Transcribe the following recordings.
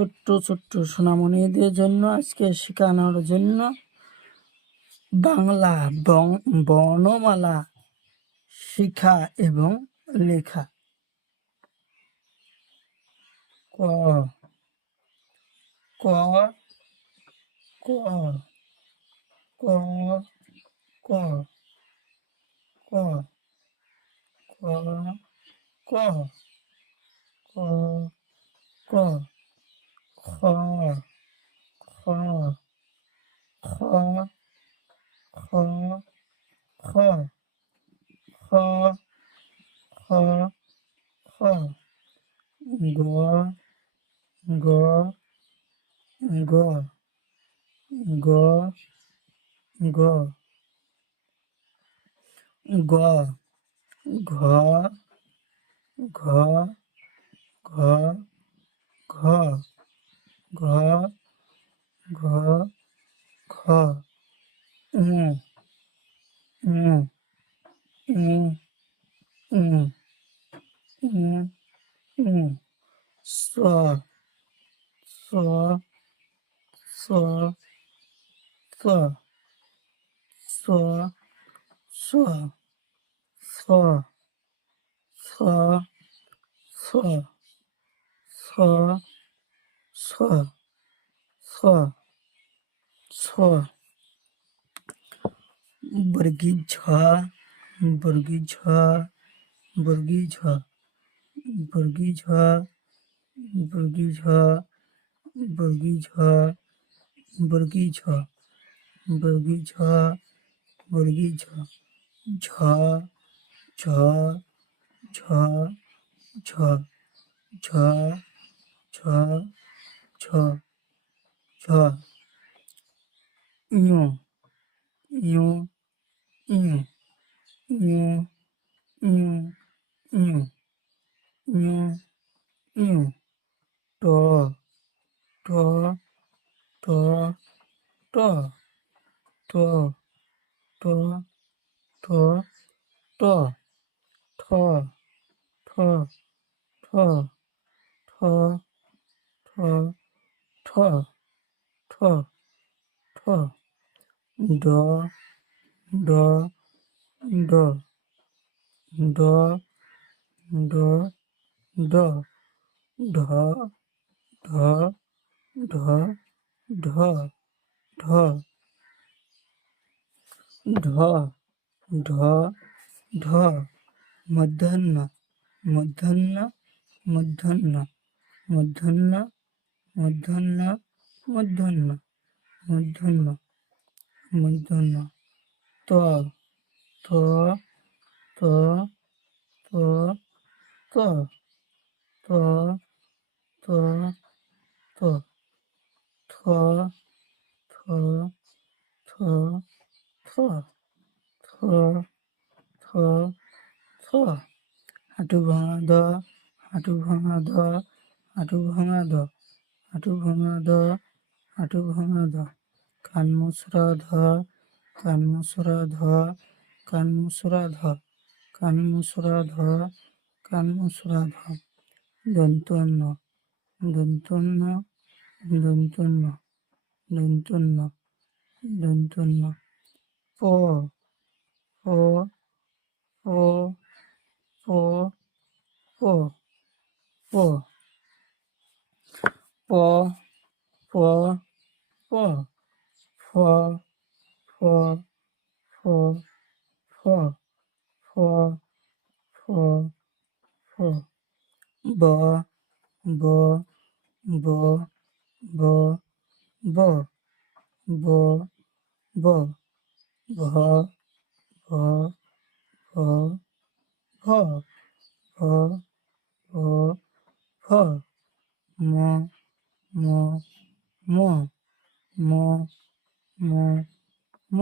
ছোট্ট ছোট্ট সোনামণিদের জন্য আজকে শেখানোর জন্য বাংলা বর্ণমালা শিখা এবং লেখা। ক ক ক ক ক ক ক ক ক ক খ খ খ খ খ খ খ খ গ গ গ গ গ গ ঘ ঘ ঘ ঘ ঘ ঘ ঘ উ উ উ উ উ উ স স স স স স স স স স স স স বর্গী ঝ বর্গী ঝ বর্গী ঝ বর্গী ঝ বর্গী ঝ বর্গী ঝ বর্গী ঝ বর্গী ঝ বর্গী ঝ ঝ ঝ ঝ ঝ ঝ ঝ ঝ ঝ ইউ ইউ ইউ ইউ ইউ ইউ ইউ ইউ ট ট ট ট ট ট ট ট ঠ ঠ ঠ ঠ ঠ ঠ ঠ ঠ ড ড ড ড ড ড ঢ ঢ ঢ ঢ ঢ ঢ ঢ ঢ মধ্যাহ্ন মধ্যাহ্ন মধ্যাহ্ন মধ্যাহ্ন মধ্যাহ্ন মধ্যাহ্ন মধ্যাহ্ন মধ্যাহ্ন ত ত ত ত ত ত ত ত থ থ থ থ থ থ থ হাঁটু ভাঙা দ হাঁটু ভাঙা দ হাঁটু ভাঙা দ হাঁটু ভাঙা দ হাঁটু ভাঙা দ কান মুসরা ধ কান মুসরা ধ কান মুসরা ধ কান মুসরা ধ কান মুসরা ধ দন্তন্য দন্তন্য দন্তন্য দন্তন্য দন্তন্য প প প প প প প প প ফ ফ ফ ফ ফ ফ ফ ব ব ব ব ব ব ব ভ ভ ভ ভ ভ ভ ভ ম ম ম ম ম ম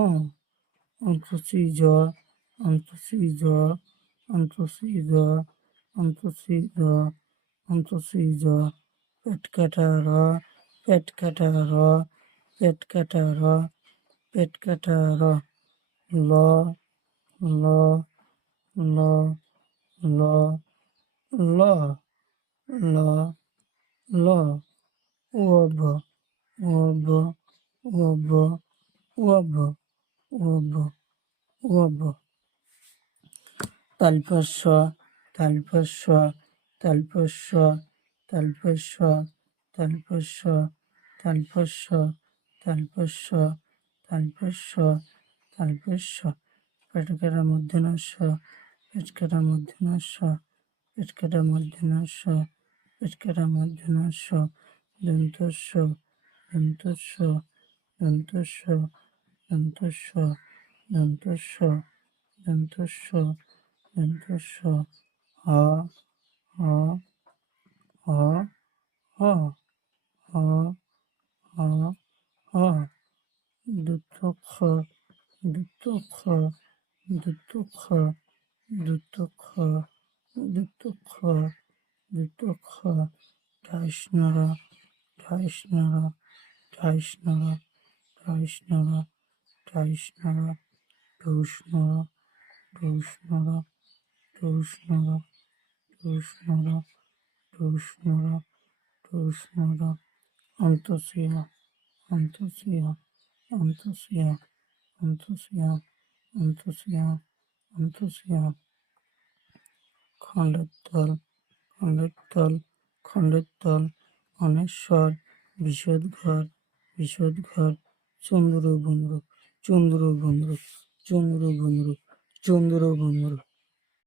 অন্তসী জ অন্তসী জ অন্তসী জ অন্তসী জ অন্তসী জ পেট কাটা র পেট কাটা র পেট কাটা র পেট কাটা র ল ল ল ল ল ল ল উব উব উব উব উব উব তালপস্য তালপস্য তালপস্য তালপস্য তালপস্য তালপস্য তালপস্য তালপস্য তালপস্য পেটকাটা মধ্যনাস্য পেটকাটা মধ্যনাস্য পেটকাটা মধ্যনাস্য পেটকাটা মধ্যনাস্য দন্তস্য দন্তস্য দন্তস্য দন্তস্য দন্তস্য দন্তস্য দন্তস্য হ হ হ হ হ হ হ দুত্তক্ষ দুত্তক্ষ দুত্তক্ষ দুত্তক্ষ দুত্তক্ষ দুত্তক্ষ ঠাইসনরা ঠাইসনরা ঠাইসনরা ঠাইসনরা ঠাইসনরা ঠুসনরা ঠুসনরা ঠুসনরা ঠুসনরা ঠুসনরা ঠুসনরা অন্তসিয়া অন্তসিয়া অন্তসিয়া অন্তসিয়া অন্তসিয়া অন্তসিয়া খণ্ডের তল খণ্ডের তল খণ্ডের তল অনেশ্বর বিষোদঘর বিষোদঘর চন্দ্রবন্দ্র চন্দ্রবন্দ্র চন্দ্রবন্দ্র চন্দ্রবন্দ্র